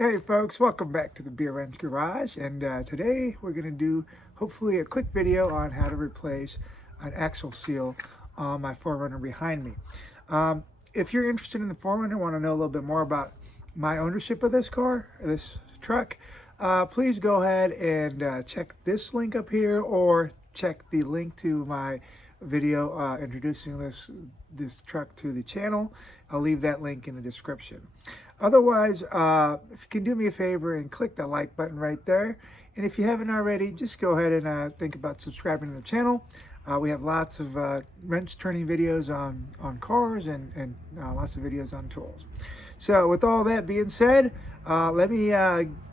Hey folks, welcome back to the Beer Wrench Garage, and today we're going to do hopefully a quick video on how to replace an axle seal on my 4Runner behind me. If you're interested in the 4Runner, want to know a little bit more about my ownership of this car, this truck, please go ahead and check this link up here or check the link to my video introducing this truck to the channel. I'll leave that link in the description. Otherwise, if you can do me a favor and click the like button right there. And if you haven't already, just go ahead and think about subscribing to the channel. We have lots of wrench turning videos on cars and lots of videos on tools. So with all that being said, let me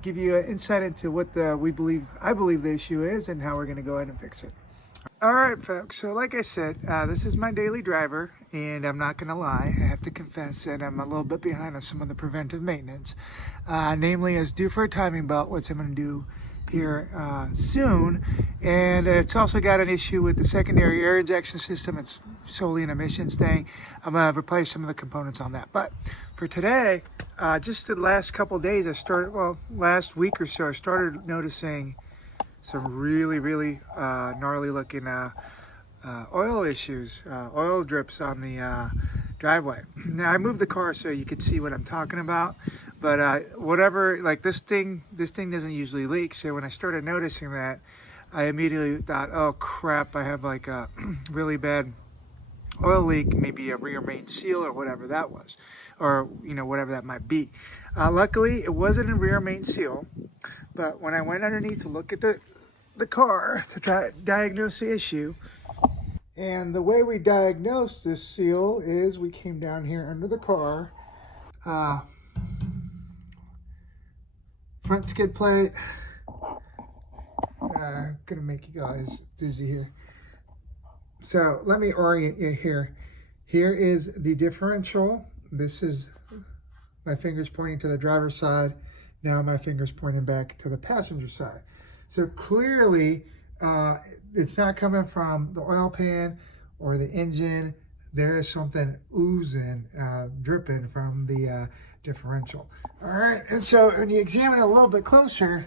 give you an insight into what I believe the issue is and how we're going to go ahead and fix it. All right, folks, so like I said, this is my daily driver, and I'm not going to lie, I have to confess that I'm a little bit behind on some of the preventive maintenance. Namely, it's due for a timing belt, which I'm going to do here soon, and it's also got an issue with the secondary air injection system. It's solely an emissions thing. I'm going to replace some of the components on that. But for today, just the last couple of days, last week or so, I started noticing some really gnarly looking oil issues, oil drips on the driveway. Now I moved the car so you could see what I'm talking about, but whatever, like this thing doesn't usually leak. So when I started noticing that, I immediately thought, oh crap, I have like a really bad oil leak, maybe a rear main seal or whatever that was, or whatever that might be. Luckily it wasn't a rear main seal, but when I went underneath to look at the car to try to diagnose the issue, and the way we diagnosed this seal is we came down here under the car, front skid plate, gonna make you guys dizzy here. So let me orient you here. Here is the differential. This is my fingers pointing to the driver's side. Now my fingers pointing back to the passenger side. So clearly, it's not coming from the oil pan or the engine. There is something oozing, dripping from the differential. All right, and so when you examine it a little bit closer,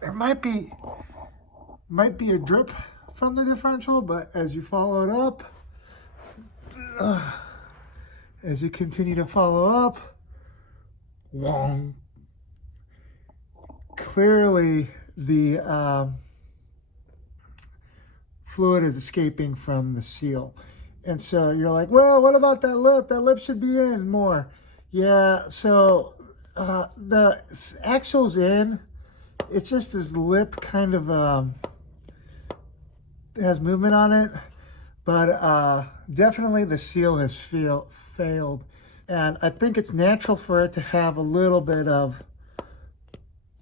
there might be a drip from the differential, but as you follow it up, as you continue to follow up, wong. Clearly the fluid is escaping from the seal. And so you're like, well, what about that lip? That lip should be in more. Yeah, so the axle's in. It's just this lip kind of has movement on it. But definitely the seal has failed. And I think it's natural for it to have a little bit of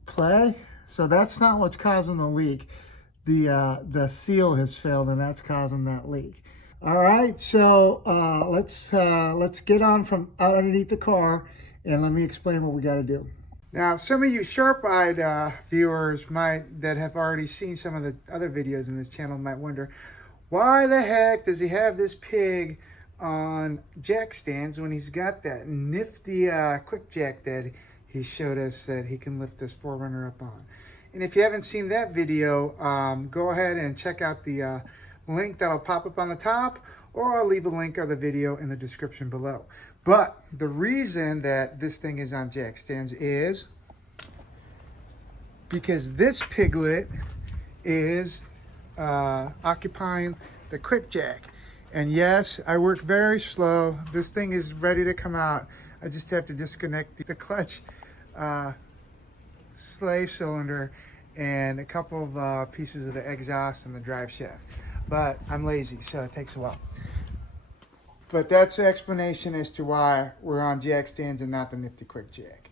play. So that's not what's causing the leak. The seal has failed, and that's causing that leak. All right, so let's get on from out underneath the car, and let me explain what we got to do. Now, some of you sharp-eyed viewers that have already seen some of the other videos in this channel might wonder, why the heck does he have this pig on jack stands when he's got that nifty QuickJack that he showed us that he can lift this 4Runner up on? And if you haven't seen that video, go ahead and check out the link that'll pop up on the top, or I'll leave a link of the video in the description below. But the reason that this thing is on jack stands is because this piglet is occupying the QuickJack. And yes, I work very slow. This thing is ready to come out. I just have to disconnect the clutch slave cylinder and a couple of pieces of the exhaust and the drive shaft. But I'm lazy, so it takes a while. But that's the explanation as to why we're on jack stands and not the nifty QuickJack.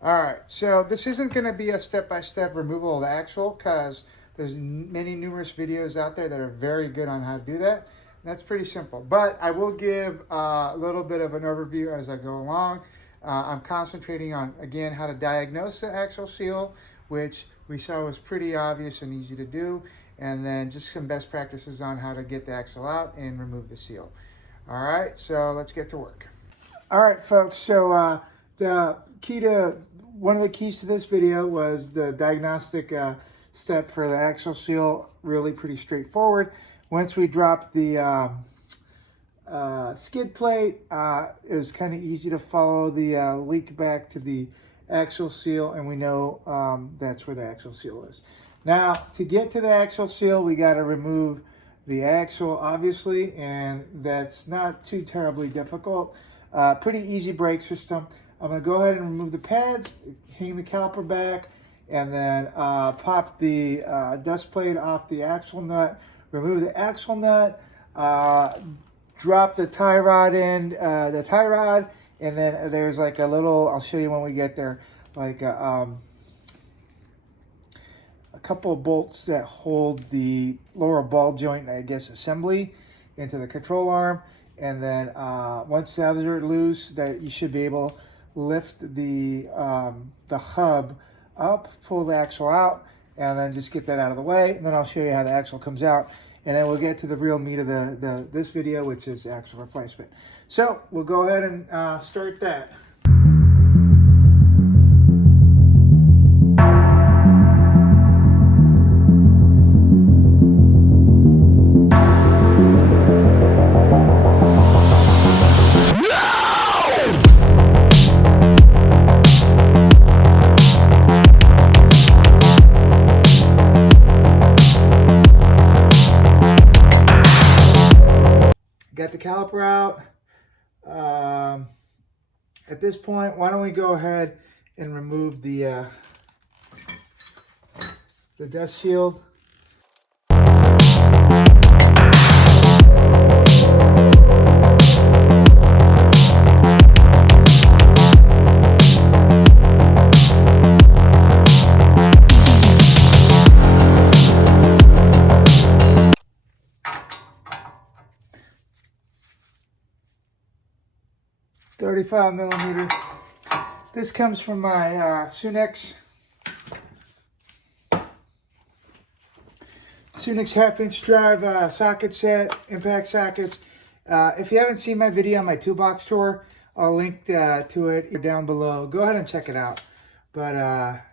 All right, so this isn't going to be a step-by-step removal of the axle, because there's numerous videos out there that are very good on how to do that. That's pretty simple, but I will give a little bit of an overview as I go along. I'm concentrating on, again, how to diagnose the axle seal, which we saw was pretty obvious and easy to do, and then just some best practices on how to get the axle out and remove the seal. All right, so let's get to work. All right, folks, so One of the keys to this video was the diagnostic step for the axle seal. Really pretty straightforward. Once we dropped the skid plate, it was kind of easy to follow the leak back to the axle seal, and we know that's where the axle seal is. Now, to get to the axle seal, we got to remove the axle, obviously, and that's not too terribly difficult. Pretty easy brake system. I'm going to go ahead and remove the pads, hang the caliper back, and then pop the dust plate off the axle nut, remove the axle nut, drop the tie rod in, and then there's like a little, I'll show you when we get there, like a couple of bolts that hold the lower ball joint, I guess, assembly into the control arm. And then once those are loose, that you should be able to lift the hub up, pull the axle out, and then just get that out of the way. And then I'll show you how the axle comes out. And then we'll get to the real meat of this video, which is axle replacement. So we'll go ahead and start that. Got the caliper out. At this point, why don't we go ahead and remove the dust shield. .35 millimeter. This comes from my Sunex half-inch drive socket set, impact sockets. If you haven't seen my video on my Toolbox tour, I'll link to it down below. Go ahead and check it out. But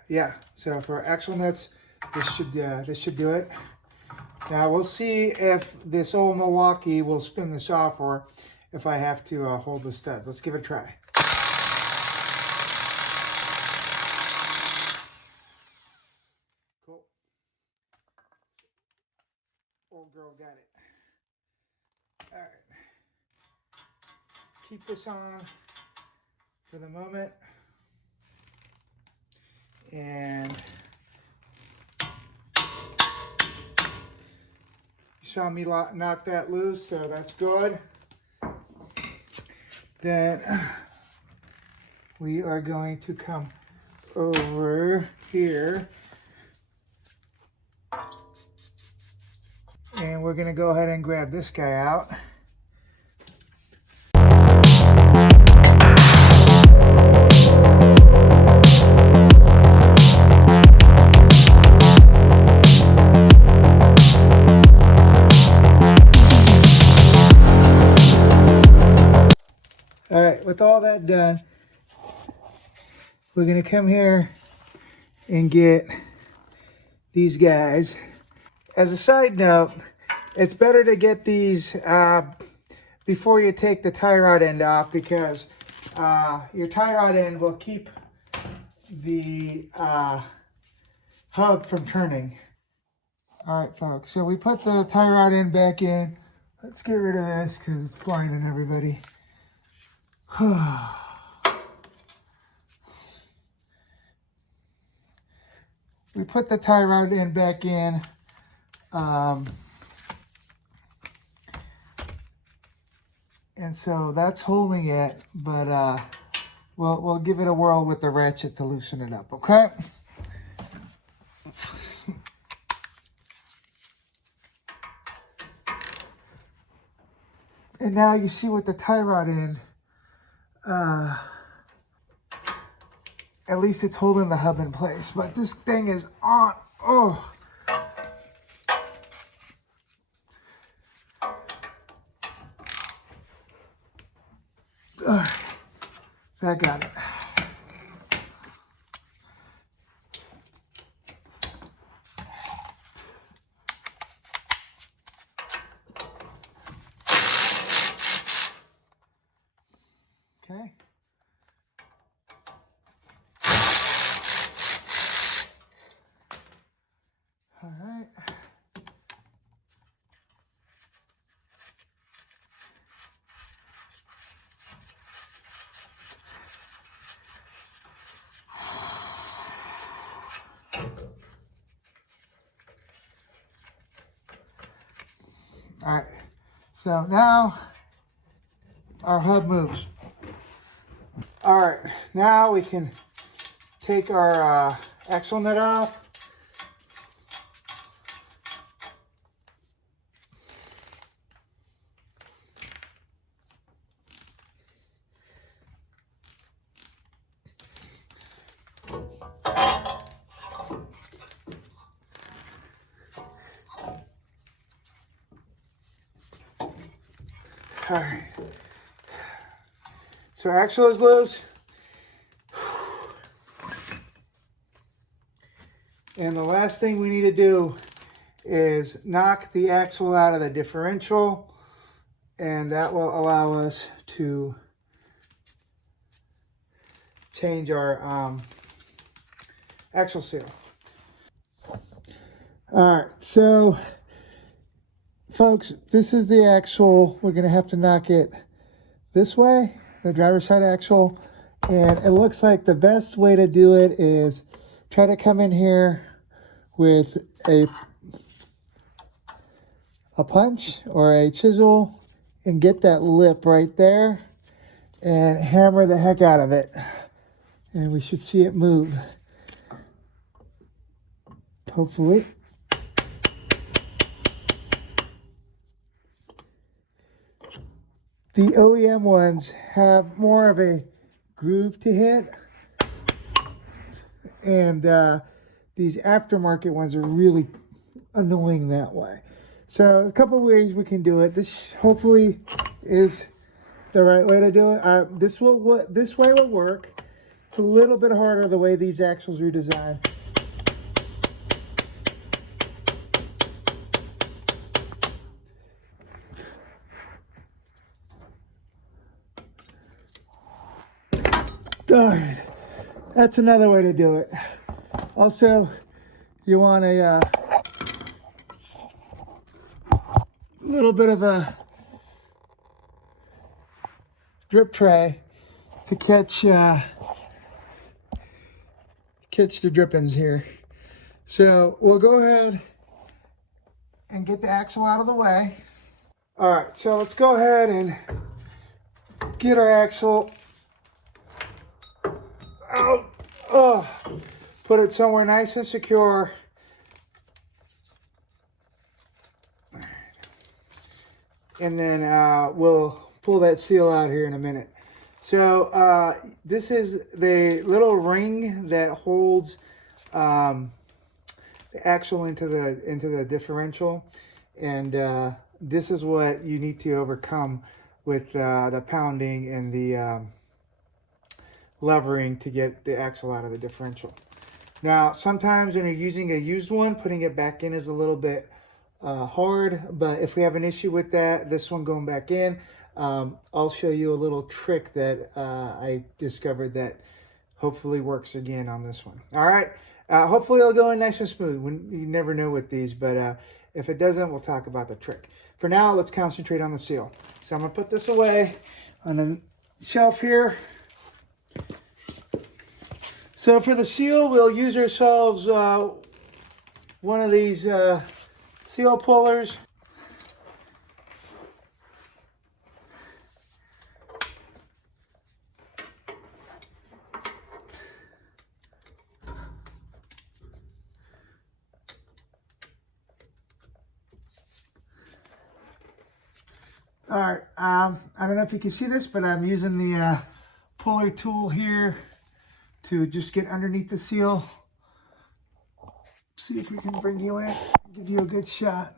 yeah, so for axle nuts, this should do it. Now we'll see if this old Milwaukee will spin this off, or if I have to hold the studs. Let's give it a try. Cool. Old girl got it. All right. Let's keep this on for the moment. And you saw me knock that loose, so that's good. Then we are going to come over here and we're going to go ahead and grab this guy out. All right, with all that done, we're gonna come here and get these guys. As a side note, it's better to get these before you take the tie rod end off, because your tie rod end will keep the hub from turning. All right, folks, so we put the tie rod end back in. Let's get rid of this because it's blinding everybody. We put the tie rod end back in. And so that's holding it, but we'll give it a whirl with the ratchet to loosen it up, okay? And now you see with the tie rod end, at least it's holding the hub in place, but this thing is on. Oh. That got it. All right, so now our hub moves. All right, now we can take our axle nut off. All right, so our axle is loose. And the last thing we need to do is knock the axle out of the differential, and that will allow us to change our axle seal. All right, so folks, this is the axle. We're gonna have to knock it this way, the driver's side axle, and it looks like the best way to do it is try to come in here with a punch or a chisel and get that lip right there and hammer the heck out of it. And we should see it move, hopefully. The OEM ones have more of a groove to hit, and these aftermarket ones are really annoying that way. So a couple of ways we can do it. This hopefully is the right way to do it. This way will work. It's a little bit harder the way these axles are designed. All right, that's another way to do it. Also, you want a little bit of a drip tray to catch the drippings here. So we'll go ahead and get the axle out of the way. All right, so let's go ahead and get our axle out. Oh, put it somewhere nice and secure. And then we'll pull that seal out here in a minute. So this is the little ring that holds the axle into the differential, and this is what you need to overcome with the pounding and the levering to get the axle out of the differential. Now, sometimes when you're using a used one, putting it back in is a little bit hard, but if we have an issue with that, this one going back in, I'll show you a little trick that I discovered that hopefully works again on this one. All right, hopefully it'll go in nice and smooth. You never know with these, but if it doesn't, we'll talk about the trick. For now, let's concentrate on the seal. So I'm gonna put this away on the shelf here. So for the seal, we'll use ourselves one of these seal pullers. All right, I don't know if you can see this, but I'm using the puller tool here to just get underneath the seal. See if we can bring you in, give you a good shot.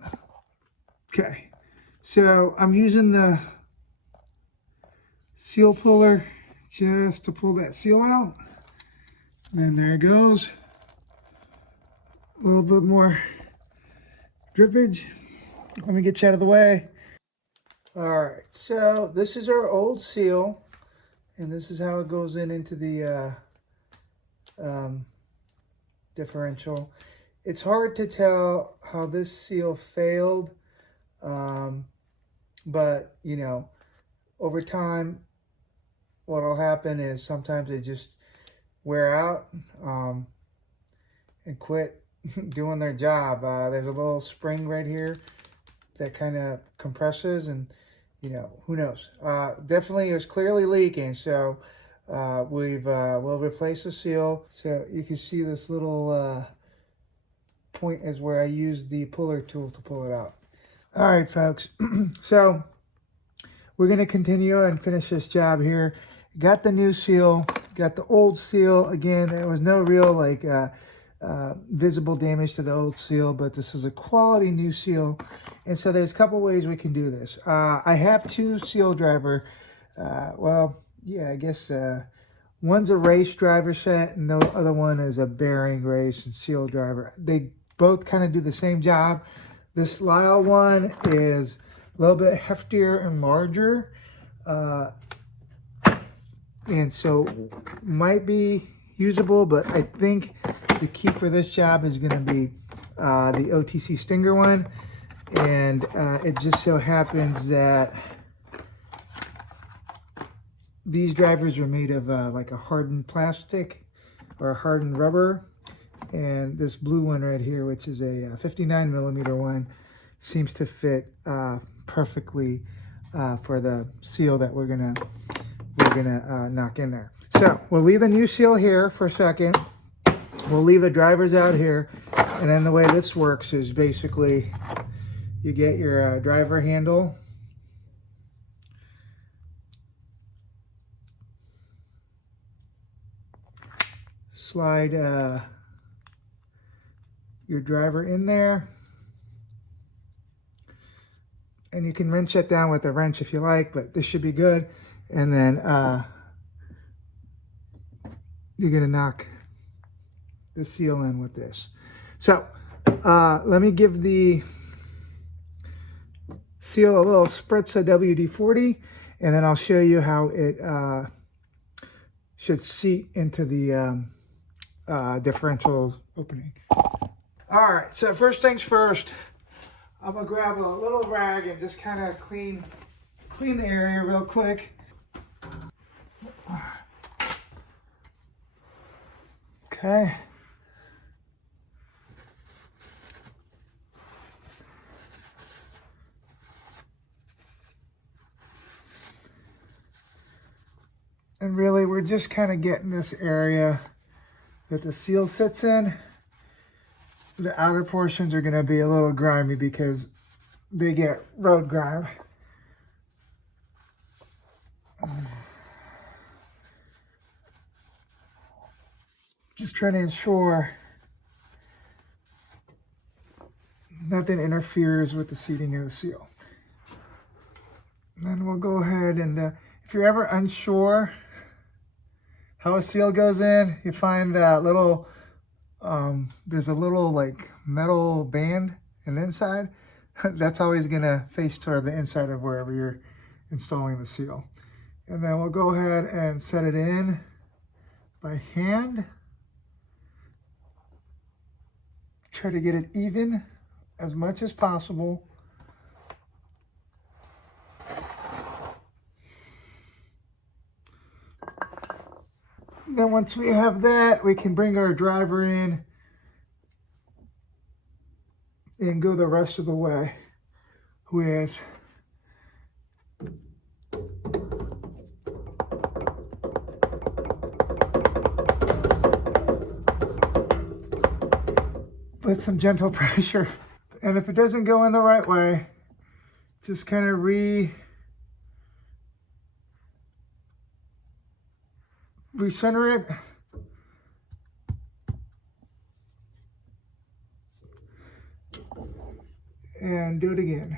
Okay, so I'm using the seal puller just to pull that seal out. And there it goes. A little bit more drippage. Let me get you out of the way. All right, so this is our old seal, and this is how it goes into the differential. It's hard to tell how this seal failed, but you know, over time, what'll happen is sometimes they just wear out, and quit doing their job. There's a little spring right here that kind of compresses, and you know, who knows. Definitely it was clearly leaking, so we'll replace the seal. So you can see this little point is where I used the puller tool to pull it out. All right, folks. So we're going to continue and finish this job here. Got the new seal, got the old seal. Again, there was no real like visible damage to the old seal, but this is a quality new seal. And so there's a couple ways we can do this. I have two seal driver. Well, yeah, I guess one's a race driver set, and the other one is a bearing, race, and seal driver. They both kind of do the same job. This Lyle one is a little bit heftier and larger, and so might be usable, but I think the key for this job is going to be the OTC Stinger one, and it just so happens that these drivers are made of like a hardened plastic or a hardened rubber. And this blue one right here, which is a 59 millimeter one, seems to fit perfectly for the seal that we're gonna knock in there. So we'll leave the new seal here for a second. We'll leave the drivers out here, and then the way this works is basically you get your driver handle. Slide your driver in there, and you can wrench it down with a wrench if you like, but this should be good. And then you're gonna knock the seal in with this. So let me give the seal a little spritz of WD-40, and then I'll show you how it should seat into the differential opening. All right, so first things first, I'm gonna grab a little rag and just kind of clean the area real quick. Okay. And really, we're just kind of getting this area that the seal sits in. The outer portions are going to be a little grimy because they get road grime. Just trying to ensure nothing interferes with the seating of the seal. And then we'll go ahead and, if you're ever unsure how a seal goes in, you find that little, there's a little like metal band in the inside. That's always gonna face toward the inside of wherever you're installing the seal. And then we'll go ahead and set it in by hand. Try to get it even as much as possible. Then once we have that, we can bring our driver in and go the rest of the way with some gentle pressure. And if it doesn't go in the right way, just kind of recenter it. And do it again.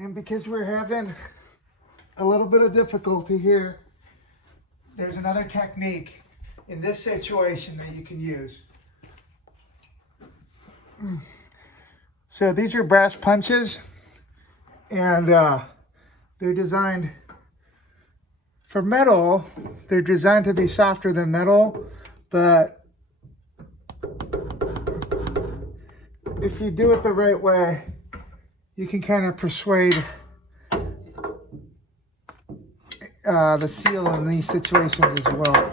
And because we're having a little bit of difficulty here, there's another technique in this situation that you can use. So these are brass punches, and they're designed for metal. They're designed to be softer than metal, but if you do it the right way, you can kind of persuade the seal in these situations as well.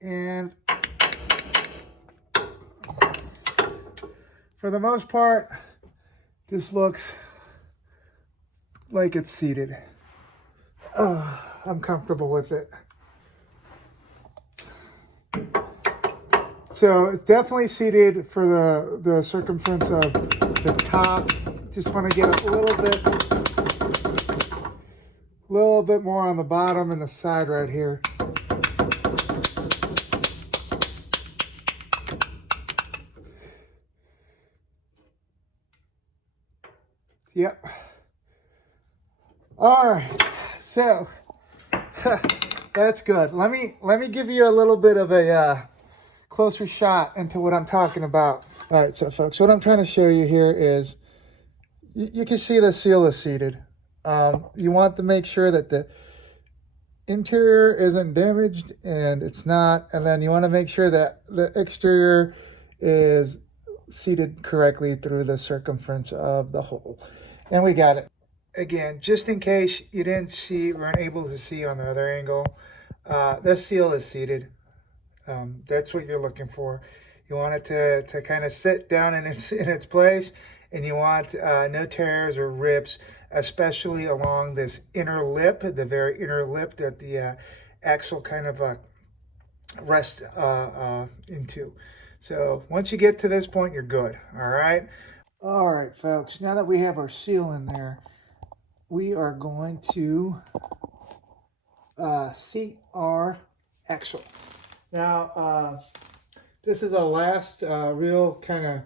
And for the most part, this looks like it's seated. I'm comfortable with it. So it's definitely seated for the circumference of the top. Just want to get a little bit more on the bottom and the side right here. Yep. All right. So that's good. Let me give you a little bit of a closer shot into what I'm talking about. All right, so folks, what I'm trying to show you here is you can see the seal is seated. You want to make sure that the interior isn't damaged, and it's not. And then you want to make sure that the exterior is seated correctly through the circumference of the hole. And we got it. Again, just in case you weren't able to see on the other angle, this seal is seated. That's what you're looking for. You want it to kind of sit down in its place, and you want no tears or rips, especially along this inner lip, the very inner lip that the axle kind of rests into. So once you get to this point, you're good. All right. All right, folks. Now that we have our seal in there, we are going to seat our axle. Now, this is our last real kind of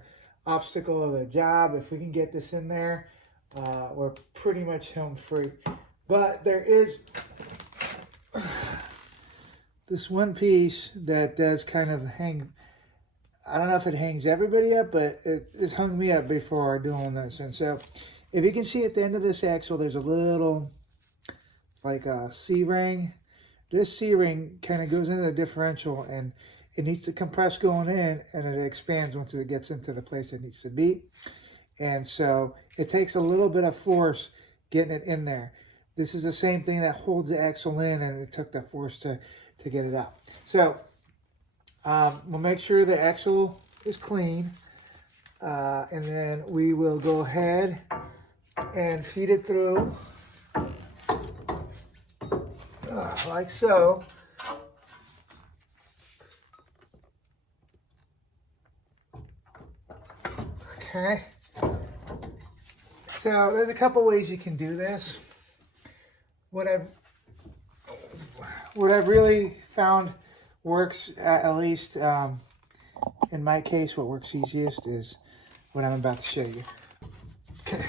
obstacle of the job. If we can get this in there, we're pretty much home free. But there is this one piece that does kind of hang. I don't know if it hangs everybody up, but it's hung me up before doing this. And so if you can see at the end of this axle, there's a little like a C-ring. This C-ring kind of goes into the differential, and it needs to compress going in, and it expands once it gets into the place it needs to be. And so it takes a little bit of force getting it in there. This is the same thing that holds the axle in, and it took that force to get it out. So we'll make sure the axle is clean, and then we will go ahead and feed it through like so. Okay. So there's a couple ways you can do this. What I've really found works, at least in my case, what works easiest is what I'm about to show you. Okay.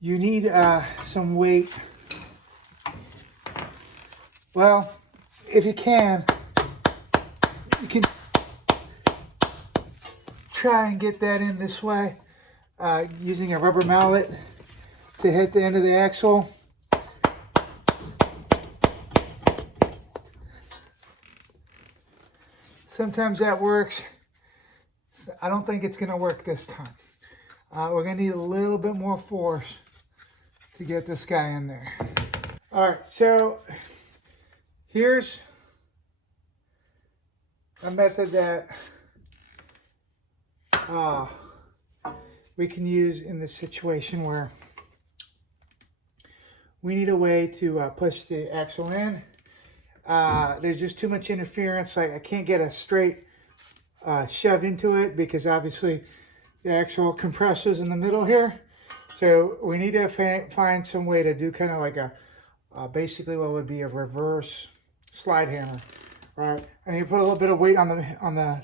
You need some weight. Well, if you can try and get that in this way, using a rubber mallet to hit the end of the axle. Sometimes that works. I don't think it's going to work this time. We're going to need a little bit more force to get this guy in there. All right, so here's a method that we can use in this situation where we need a way to push the axle in. There's just too much interference. Like I can't get a straight shove into it because obviously the axle compresses in the middle here. So we need to find some way to do kind of like a basically what would be a reverse slide hammer, right? And you put a little bit of weight on the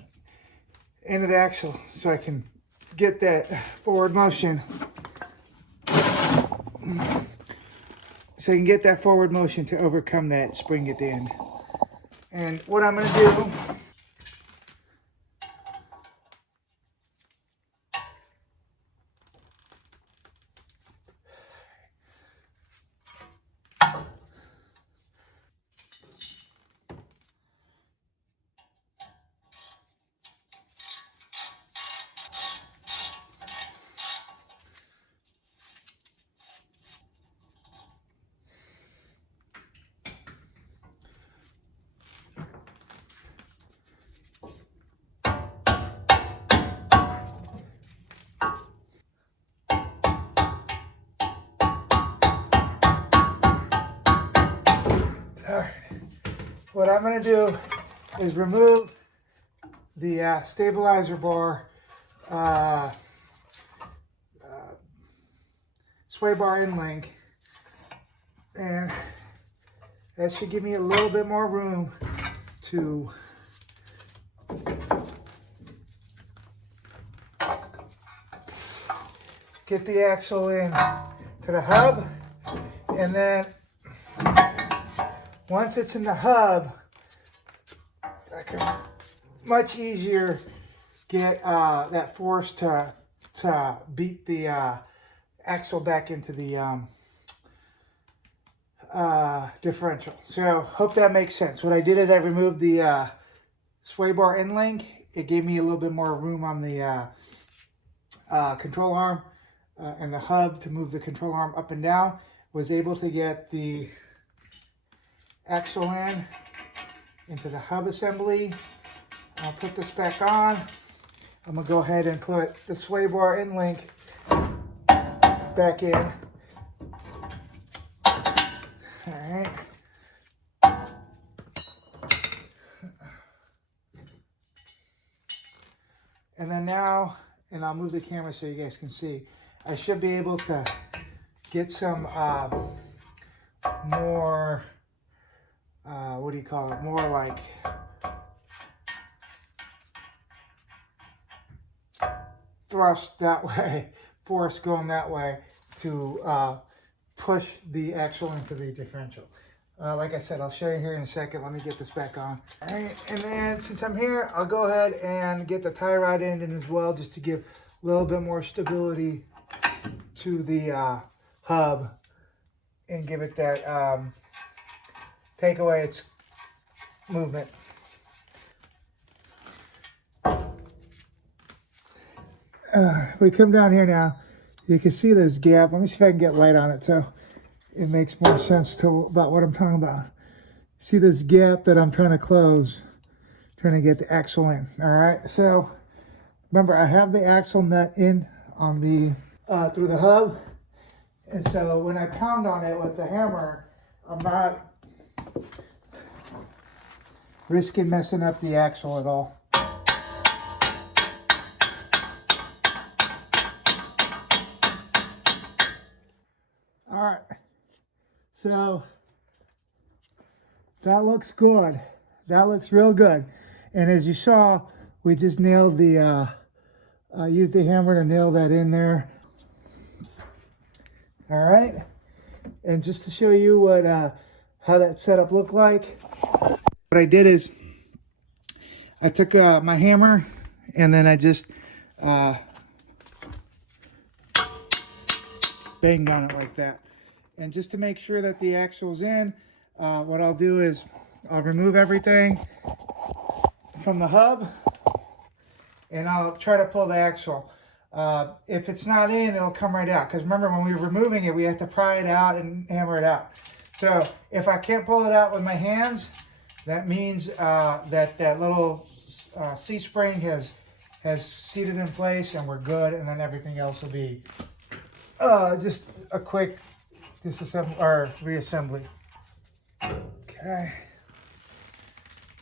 end of the axle so I can get that forward motion. So you can get that forward motion to overcome that spring at the end. And what I'm going to do, what I'm going to do is remove the stabilizer bar, sway bar end link, and that should give me a little bit more room to get the axle in to the hub. And then once it's in the hub, I can much easier get that force to beat the axle back into the differential. So hope that makes sense. What I did is I removed the sway bar end link. It gave me a little bit more room on the control arm and the hub to move the control arm up and down. Was able to get the axle into the hub assembly. I'll put this back on. I'm gonna go ahead and put the sway bar end link back in. All right. And then now, and I'll move the camera so you guys can see, I should be able to get some more, what do you call it? More like thrust that way, force going that way to push the axle into the differential. Like I said, I'll show you here in a second. Let me get this back on. All right, and then since I'm here, I'll go ahead and get the tie rod end in as well, just to give a little bit more stability to the hub and give it that take away its movement. We come down here now. You can see this gap. Let me see if I can get light on it so it makes more sense to about what I'm talking about. See this gap that I'm trying to close, trying to get the axle in. All right, so remember I have the axle nut in on the through the hub, and so when I pound on it with the hammer, I'm not risking messing up the axle at all. All right, so that looks good. That looks real good. And as you saw, we just nailed the, used the hammer to nail that in there. All right, and just to show you what how that setup looked like, what I did is I took my hammer and then I just banged on it like that. And just to make sure that the axle's in, what I'll do is I'll remove everything from the hub and I'll try to pull the axle. If it's not in, it'll come right out. Because remember, when we were removing it, we have to pry it out and hammer it out. So if I can't pull it out with my hands, that means that little C-spring has seated in place and we're good, and then everything else will be just a quick disassembly or reassembly. Okay.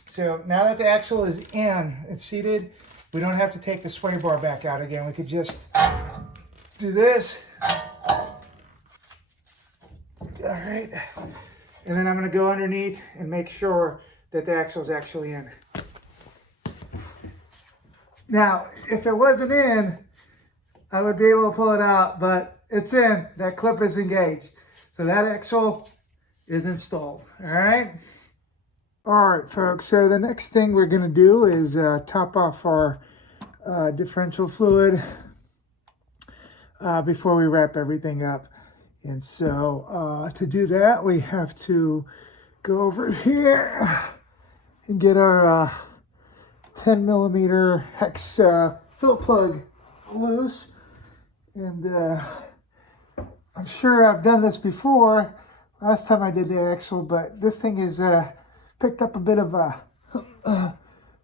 So now that the axle is in, it's seated, we don't have to take the sway bar back out again. We could just do this. All right. And then I'm going to go underneath and make sure that the axle is actually in. Now, if it wasn't in, I would be able to pull it out, but it's in. That clip is engaged. So that axle is installed. All right. All right, folks. So the next thing we're going to do is top off our differential fluid before we wrap everything up. And so to do that, we have to go over here and get our 10 millimeter hex fill plug loose. And I'm sure I've done this before. Last time I did the axle, but this thing is picked up a bit of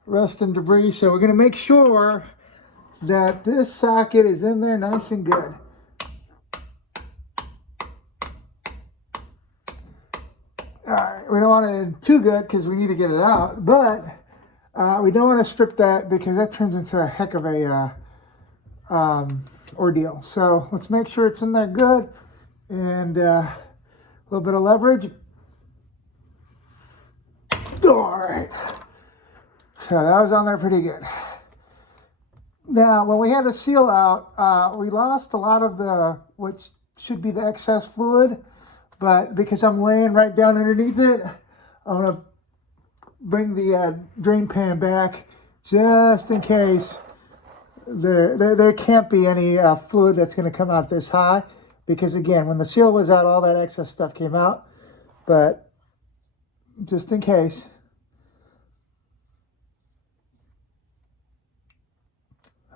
rust and debris. So we're going to make sure that this socket is in there nice and good. All right, we don't want it too good because we need to get it out, but we don't want to strip that because that turns into a heck of a ordeal. So let's make sure it's in there good, and a little bit of leverage. All right, so that was on there pretty good. Now, when we had the seal out, we lost a lot of the, what should be the excess fluid, but because I'm laying right down underneath it, I'm going to bring the drain pan back just in case there can't be any fluid that's going to come out this high, because again, when the seal was out, all that excess stuff came out, but just in case.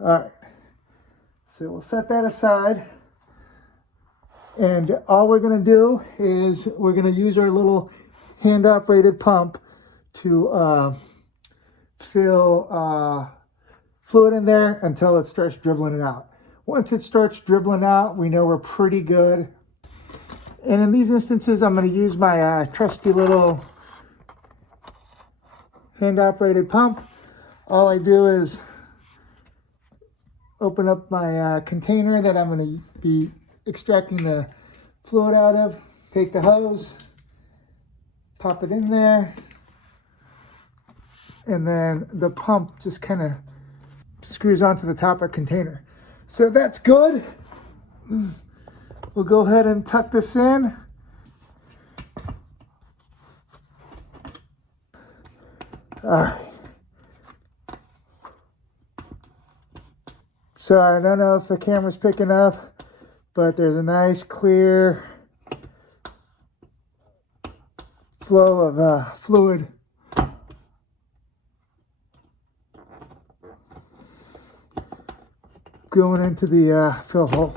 All right, so we'll set that aside. And all we're going to do is we're going to use our little hand-operated pump to fill fluid in there until it starts dribbling it out. Once it starts dribbling out, we know we're pretty good. And in these instances, I'm going to use my trusty little hand-operated pump. All I do is open up my container that I'm going to be extracting the fluid out of, take the hose, pop it in there, and then the pump just kind of screws onto the top of the container. So that's good. We'll go ahead and tuck this in. All right. So I don't know if the camera's picking up, but there's a nice clear flow of fluid going into the fill hole.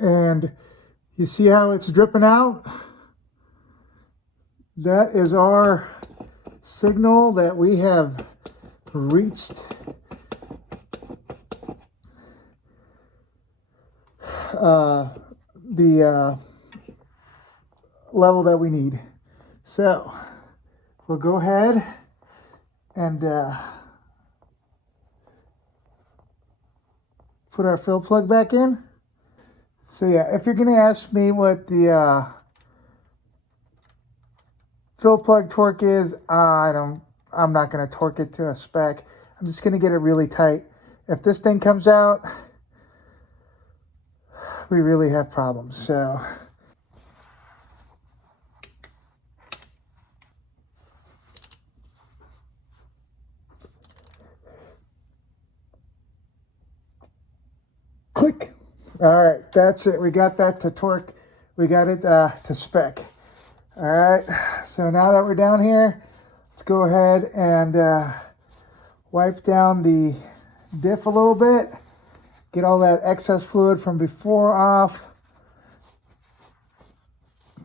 And you see how it's dripping out? That is our signal that we have reached the level that we need. So we'll go ahead and put our fill plug back in. So yeah, if you're going to ask me what the fill plug torque is, I'm not going to torque it to a spec. I'm just going to get it really tight. If this thing comes out, we really have problems. So click. All right, that's it. We got that to torque. We got it to spec. All right, so now that we're down here, let's go ahead and wipe down the diff a little bit. Get all that excess fluid from before off.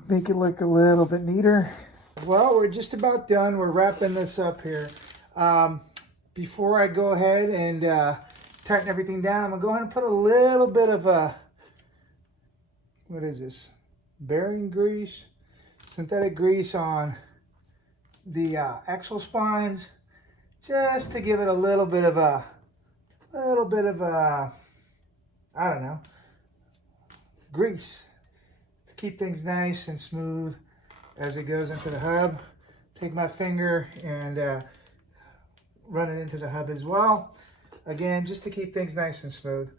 Make it look a little bit neater. Well, we're just about done. We're wrapping this up here. Before I go ahead and tighten everything down, I'm gonna go ahead and put a little bit of what is this? Bearing grease, synthetic grease on the axle spines just to give it a little bit of a, I don't know, grease to keep things nice and smooth as it goes into the hub. Take my finger and run it into the hub as well. Again, just to keep things nice and smooth.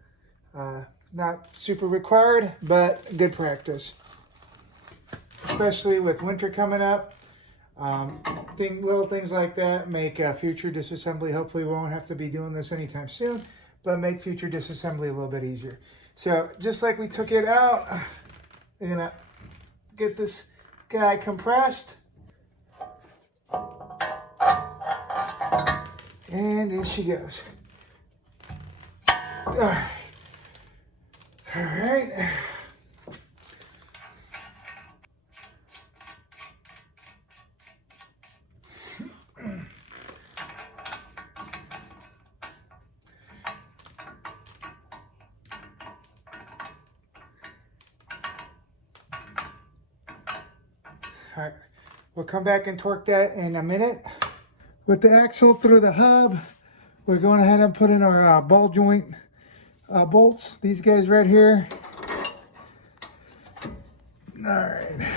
Not super required, but good practice. Especially with winter coming up. Little things like that make future disassembly. Hopefully we won't have to be doing this anytime soon, but make future disassembly a little bit easier. So just like we took it out, we're gonna get this guy compressed. And in she goes. All right. All right, we'll come back and torque that in a minute. With the axle through the hub, we're going ahead and put in our ball joint bolts. These guys right here. All right.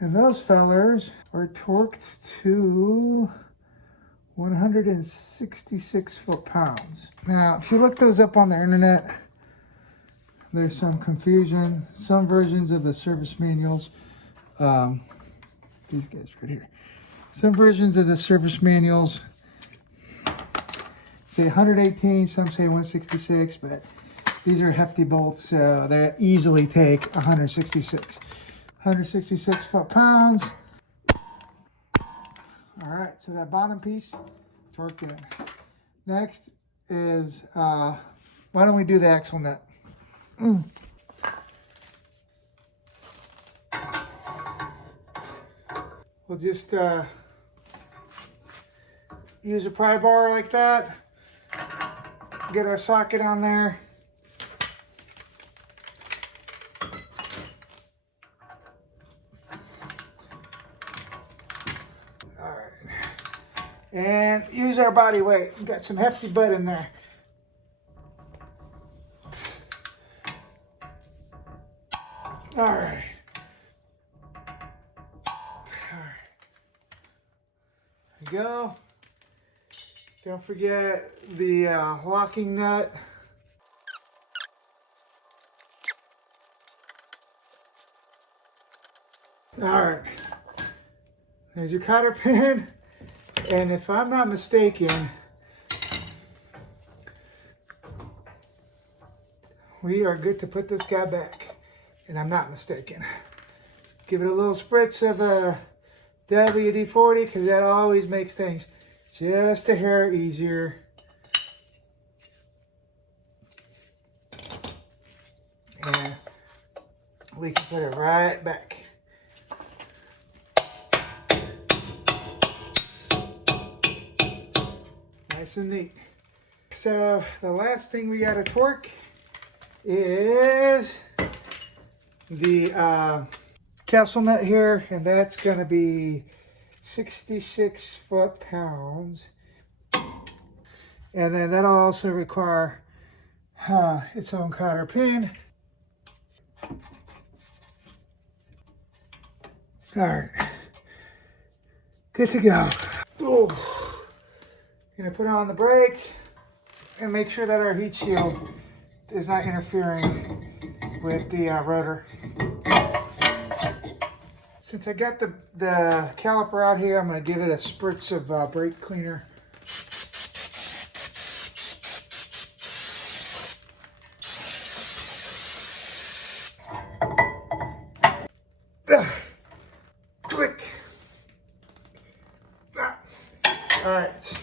And those fellers are torqued to 166 foot-pounds. Now, if you look those up on the internet, there's some confusion. Some versions of the service manuals, these guys right here. Some versions of the service manuals say 118, some say 166, but these are hefty bolts, so they easily take 166. 166 foot-pounds. All right, so that bottom piece, torqued in. Next is, why don't we do the axle nut? We'll just use a pry bar like that, get our socket on there. All right, and use our body weight. We've got some hefty butt in there. All right. There we go. Don't forget the locking nut. All right. There's your cotter pin. And if I'm not mistaken, we are good to put this guy back. And I'm not mistaken. Give it a little spritz of WD-40 because that always makes things just a hair easier. And we can put it right back. Nice and neat. So the last thing we got to torque is the capsule nut here, and that's going to be 66 foot-pounds. And then that'll also require its own cotter pin. All right, good to go. Ooh. Gonna put on the brakes and make sure that our heat shield is not interfering with the rotor. Since I got the caliper out here, I'm going to give it a spritz of brake cleaner. Quick. All right.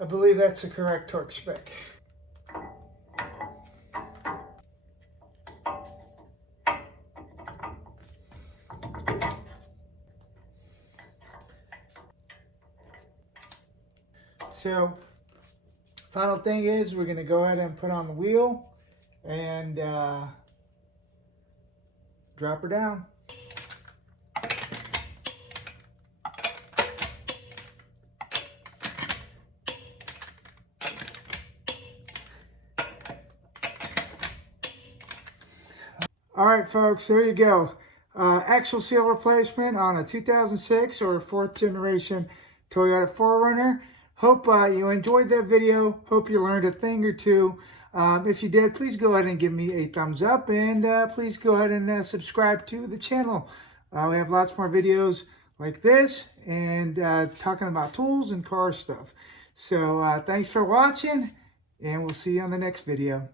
I believe that's the correct torque spec. So, final thing is we're going to go ahead and put on the wheel and drop her down. All right, folks, there you go. Axle seal replacement on a 2006 or 4th generation Toyota 4Runner. Hope you enjoyed that video. Hope you learned a thing or two. If you did, please go ahead and give me a thumbs up, and please go ahead and subscribe to the channel. We have lots more videos like this and talking about tools and car stuff. So thanks for watching, and we'll see you on the next video.